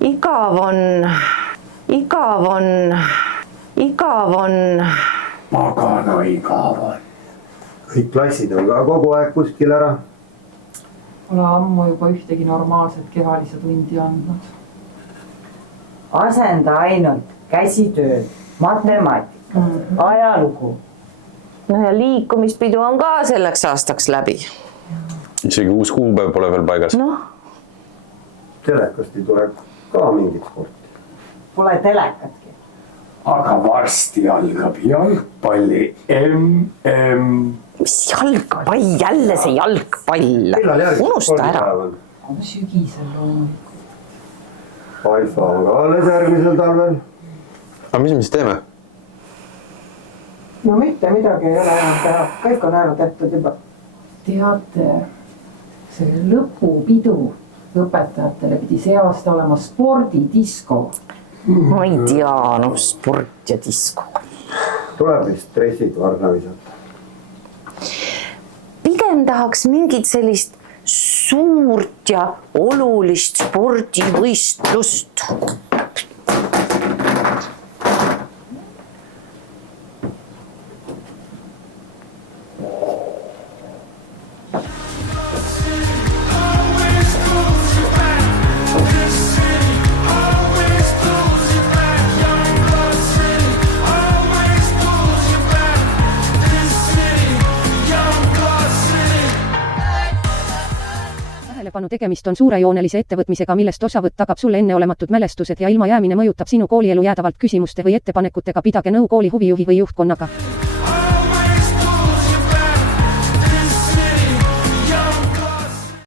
igav on. Magana igav on. Kõik klassid on ka kogu aeg kuskil ära. Pole ammu juba ühtegi normaalset kehalise tundi andnud. Asenda ainult käsitööd, matemaatika, ajalugu. No ja liikumispidu on ka selleks aastaks läbi. Isegi uus kuupäev pole veel paigas. Noh. Telekast ei tule ka mingit sporti. Pole telekatki. Aga varsti algab jalgpalli MM. Mis jalgpall? Jälle see jalgpall. Unusta ära. Sügisel loomulikult. Alfa on ka alles järgmisel talvel. Aga mis me siis teeme? No mitte midagi ei ole enam teha. Kõik on ära tehtud juba. Teate, see lõpupidu õpetajatele pidi see aasta olema spordidisko. Ma ei tea, no sport ja disko. Tuleb vist stressid varna visata. Pigem tahaks mingit sellist suurt ja olulist spordivõistlust. Tegemist on suurejoonelise ettevõtmisega, millest osavõtt tagab sulle enneolematud mälestused ja ilmajäämine mõjutab sinu koolielu jäädavalt küsimuste või ettepanekutega. Pidage nõu kooli huvijuhi või juhtkonnaga.